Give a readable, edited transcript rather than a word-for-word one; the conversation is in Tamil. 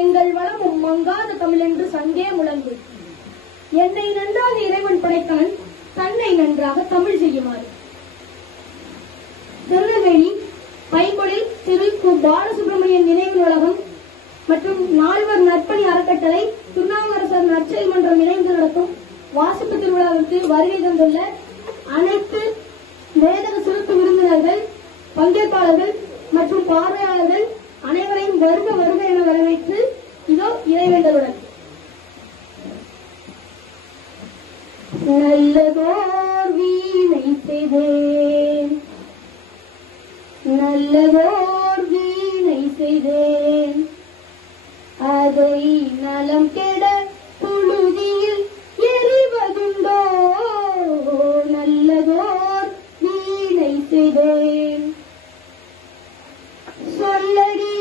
எங்கள் வளமும் மங்காத தமிழ் என்று சங்கே முழங்கு. என்னை நன்றாக இறைவன் படைத்தான், தன்னை நன்றாக தமிழ் செய்யுமாறு. திருநெல்வேலி பைம்பொழில் திரு கு. பாலசுப்ரமணியன் நினைவு நூலகம் மற்றும் நால்வர் நற்பணி அறக்கட்டளை, திருநாவுக்கரசர் நற்செயல் மன்றம் இணைந்து நடத்தும் வாசிப்பு திருவிழாவிற்கு வருகை தந்துள்ள அனைத்து மேதக சிறப்பு விருந்தினர்கள், பங்கேற்பாளர்கள் மற்றும் பார்வையாளர்கள் அனைவரையும் வருக வருக என வரவேற்று இதோ இறைவேண்டலுடன். நல்லதோர் வீணை செய்தேன், நல்லதோர் வீணை செய்தேன், அதை நலம் கெட புழுதியில் எறிவதுண்டோ, நல்லதோர் வீணை செய்தேன். சொல்லடி